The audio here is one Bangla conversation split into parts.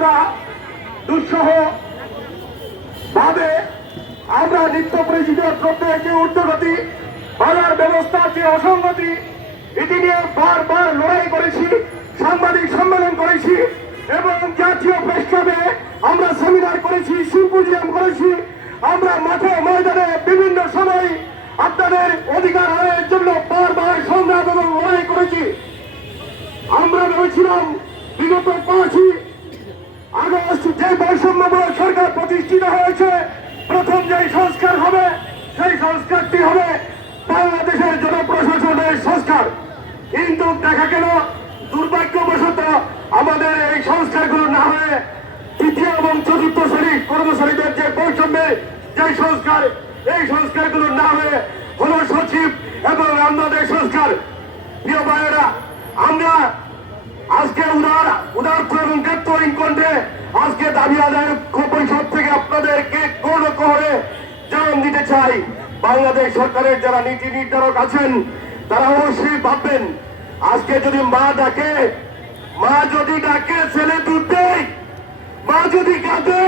আমরা দুঃসহ ভাবে আমরা নিত্য পরিচিত দ্রব্যের যে ঊর্ধ্বগতি বাজার ব্যবস্থা যে অসঙ্গতি, এটি নিয়ে বারবার লড়াই করেছি, সাংবাদিক সম্মেলন করেছি, এবং জাতীয় প্রেসক্লাবে আমরা সেমিনার করেছি, সিম্পোজিয়াম করেছি। আমরা মাঠে ময়দানে বিভিন্ন সময় আপনাদের অধিকার আয়ের জন্য বারবার সংগ্রাম এবং লড়াই করেছি। আমরা ভেবেছিলাম বিগত যে বৈষম্যমূলক সরকার প্রতিষ্ঠিত হয়েছে, প্রথম যে সংস্কার হবে, সেই সংস্কারটি হবে বাংলাদেশের জনপ্রশাসনের সংস্কার। কিন্তু দেখা গেল, দুর্ভাগ্যবশত আমাদের এই সংস্কারগুলো না হয়ে তৃতীয় এবং চতুর্থ শ্রেণি কর্মচারীদের যে বৈষম্যের যে সংস্কার, এই সংস্কারগুলো না হয়ে হলো সচিব এবং আমাদের সংস্কার। প্রিয় ভাইয়েরা, আমরা আজকে উদার উদার এবং কণ্ঠে দাবি পরিষদ থেকে আপনাদেরকে কোন করে জানান দিতে চাই। বাংলাদেশ সরকারের যারা নীতি নির্ধারক আছেন, তারা অবশ্যই ভাববেন, আজকে যদি মা ডাকে, মা যদি ডাকে, ছেলে দুধ দেয়, মা যদি কাঁদে,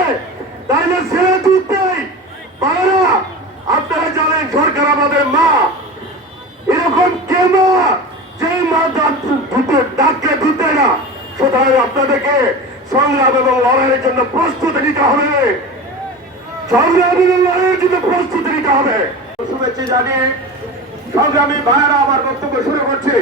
তাহলে ছেলে দুধ দেয়। বাবারা, আপনারা জানেন সরকার আমাদের মা। এরকম কে মা যে মা ডাককে দুধে না। সুতরাং আপনাদেরকে সংগ্রাম এবং লড়াইয়ের জন্য প্রস্তুতি নিতে হবে। সংগ্রাম এবং লড়াইয়ের জন্য প্রস্তুতি নিতে হবে। শুভেচ্ছা জানিয়ে সংগ্রামী ভাইয়েরা আমার বক্তব্য শুরু করছে।